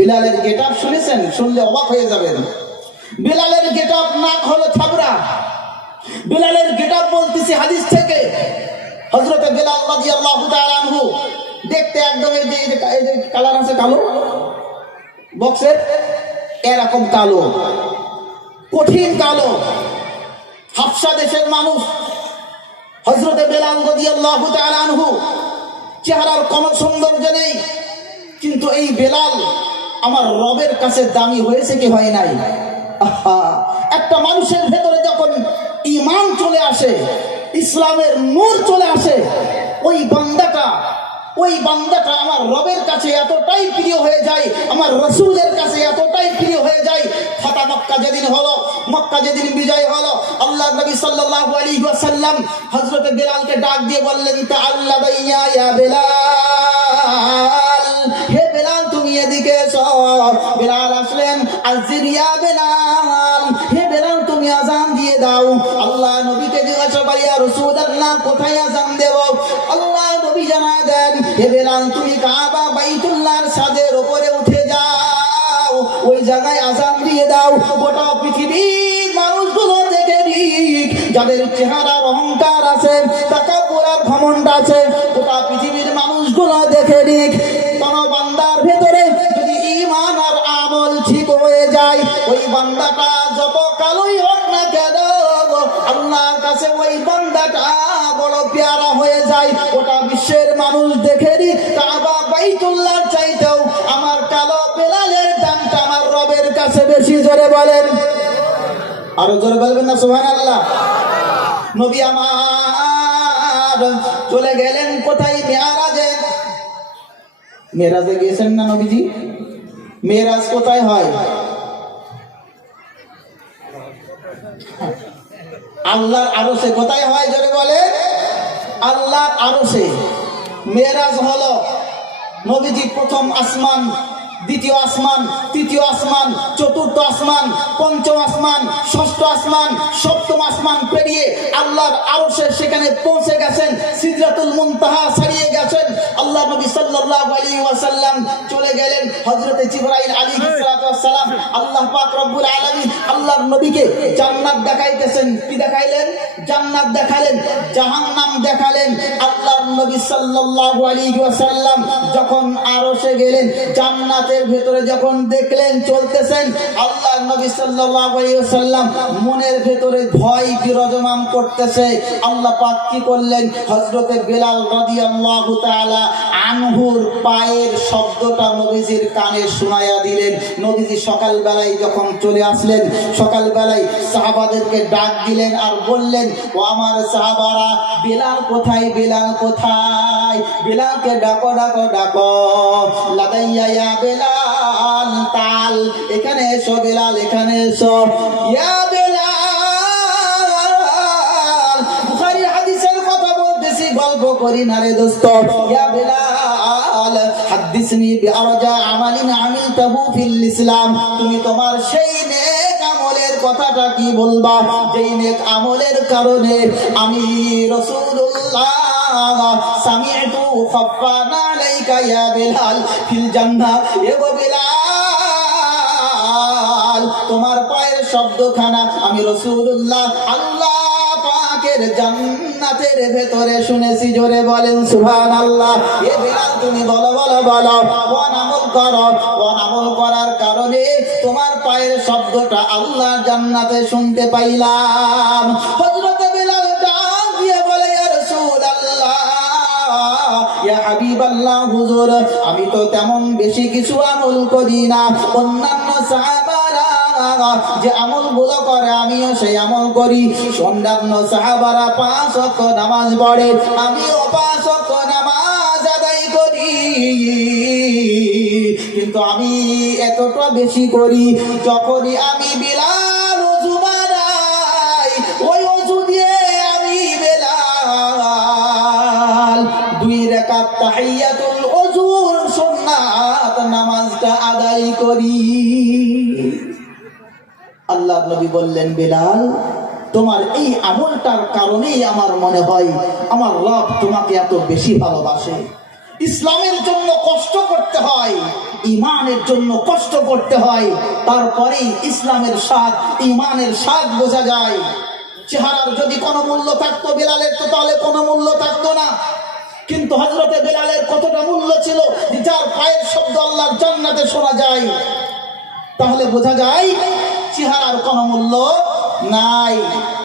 বিলালের getup শুনেছেন? শুনলে অবাক হয়ে যাবেন। বিলালের গেটআপ নাক হলো থাবড়া। বিলালের গেটআপ বলতেছি হাদিস থেকে। হযরতে বিলাল রাদিয়াল্লাহু তাআলা আনহু দেখতে একদম এই যে কালার আছে কালো বক্সের, এরকম কালো, কঠিন কালো। হাবশা দেশের মানুষ। হযরতে বিলাল রাদিয়াল্লাহু তাআলা আনহু চেহারার কোনো সৌন্দর্য নেই, কিন্তু এই বেলাল আমার রবের কাছে দামি হয়েছে কি হয় নাই? একটা মানুষের ভেতরে যখন ঈমান চলে আসে, ইসলামের নূর চলে আসে, ওই বান্দাটা আমার রবের কাছে এতটাই প্রিয় হয়ে যায়, আমার রাসূলের কাছে এতটাই প্রিয় হয়ে যায়। ফাতহ মক্কা যেদিন হলো, মক্কা যেদিন বিজয় হলো, আল্লাহর নবী সাল্লাল্লাহু আলাইহি ওয়াসাল্লাম হযরতে বেলালকে ডাক দিয়ে বললেন, তাআল্লা বাইয়া ইয়া বেলাল, হে বেলাল তুমি এদিকে এসো। বেলাল আসলেন। আযিন ইয়া বেলাল, হে বেলাল তুমি আযান দিয়ে দাও। আল্লাহ নবীকে জিজ্ঞাসা করে, ইয়া রাসূলুল্লাহ কোথায় আযান দেব? আল্লাহ নবী জানায় দেন, হে বেলাল তুমি কাবা বাইতুল্লাহর ছাদের উপরে উঠে যাও, ওই জায়গায় আযান দিয়ে দাও। গোটা পৃথিবীর মানুষগুলো দেখে নিক, যাদের চেহারার অহংকার আছে, তাকাব্বুর আর ঘমন্ড আছে, গোটা পৃথিবীর মানুষগুলো দেখে নিক। কোন বান্দার ভেতরে যদি ঈমান আর আমল ঠিক হয়ে যায়, ওই বান্দাটা যত কালোই হোক না কেন, আল্লাহর কাছে ওই বান্দাটা বড় পেয়ারা হয়ে যায়। গোটা বিশ্বের মানুষ দেখে নিক, কাবা বাইতুল্লাহর চাইতেও আমার কালো বেলালের দামটা আমার রবের কাছে বেশি। জোরে বলেন, আরো জোরে বলবেন না সুবহানাল্লাহ। নবী আমার চলে গেলেন কোথায়? মেরাজে। মেরাজে গিয়েছেন না নবীজি? মেরাজ কোথায় হয়? আল্লাহর আরশে। কোথায় হয় জোরে বলে? আল্লাহর আরশে। মেরাজ হলো নবীজি প্রথম আসমান, দ্বিতীয় আসমান, তৃতীয় আসমান, চতুর্থ আসমান, পঞ্চম আসমান, ষষ্ঠ আসমান, সপ্তম আসমান পেরিয়ে আল্লাহর আরশে সেখানে পৌঁছে গেছেন। সিদরাতুল মুনতাহা ছাড়িয়ে গেছেন। আল্লাহ নবী সাল্লাল্লাহু আলাইহি ওয়াসাল্লাম চলে গেলেন। হযরতে জিবরাইল আলাইহিস সালাতু ওয়াস সালাম, আল্লাহ পাক রব্বুল আলামিন আল্লাহর নবীকে জান্নাত দেখাইতেছেন। কি দেখাইলেন? জান্নাত দেখালেন, জাহান্নাম দেখালেন। আল্লাহর নবী সাল্লাল্লাহু আলাইহি ওয়াসাল্লাম যখন আরশে গেলেন, জান্নাত ভেতরে যখন দেখলেন চলতেছেন, আল্লাহর নবী সাল্লাল্লাহু আলাইহি ওয়াসাল্লাম মনের ভেতরে ভয় বিরাজমান করতেছে। আল্লাহ পাক কি করলেন? হযরতে বেলাল রাদিয়াল্লাহু তাআলা আনহুর পায়ের শব্দটা নবীজির কানে শোনায়া দিলেন। নবীজি সকাল বেলায় যখন চলে আসলেন, সকাল বেলায় সাহাবাদেরকে ডাক দিলেন আর বললেন, ও আমার সাহাবারা, বেলাল কোথায়? বেলাল কোথায়? বেলালকে ডাকো ডাকো ডাকো। লাদাইয়া ইয়া বেলাল তাল, এখানে এসো বেলাল, এখানে এসো। ইয়া বেলাল, বুখারী হাদিসের কথা বলতেছি, গল্প করি না রে দোস্ত। ইয়া বেলাল হাদিসনি বিআরজা আমালিন আমিলতাহু ফিল ইসলাম, তুমি তোমার সেই নেক আমলের কথাটা কি বলবা, যেই নেক আমলের কারণে আমি রাসূলুল্লাহ সামি'তু খাফানা আলাইকা ইয়া বেলাল ফিল জান্নাহ। এ গো বেলাল, তোমার পায়ের শব্দখানা আমি রাসূলুল্লাহ আল্লাহ পাকের জান্নাতের ভেতরে শুনেছি। জোরে বলেন সুবহানাল্লাহ। এ বেলাল তুমি বলো বলো বলো, কোন আমল করো, কোন আমল করার কারণে তোমার পায়ের শব্দটা আল্লাহ জান্নাতে শুনতে পাইলাম? হযরত বেলাল ডাক দিয়ে বলে, ইয়া রাসূলুল্লাহ, ইয়া হাবিবাল্লাহ, হুজুর আমি তো তেমন বেশি কিছু আমল করি না, অন্যান্য সাহাবারা যে আমল গুলো করে আমিও সেই আমল করি। অন্যান্য সাহাবারা 5 ওয়াক্ত নামাজ পড়ে, আমিও 5 ওয়াক্ত নামাজ আদায় করি, কিন্তু আমি এতটা বেশি করি, যখনই আমি বেলাল ওযু বানাই, ওই ওযু দিয়ে আমি বেলাল 2 রাকাত তাহিয়াতুল ওযুর সুন্নাত নামাজটা আদায় করি। আল্লাহর নবী বললেন, বেলাল তোমার এই আমলটার কারণেই আমার মনে হয় আমার রব তোমাকে এত বেশি ভালোবাসে। ইসলামের জন্য কষ্ট করতে হয়, ইমানের জন্য কষ্ট করতে হয়, তারপরেই ইসলামের স্বাদ, ইমানের স্বাদ বোঝা যায়। চেহারার যদি কোনো মূল্য থাকতো বেলালের, তো তাহলে কোনো মূল্য থাকতো না। কিন্তু হযরতে বেলালের কতটা মূল্য ছিল, যার পায়ের শব্দ আল্লাহর জান্নাতে শোনা যায়। তাহলে বোঝা যায় চেহারার কোনো মূল্য নাই।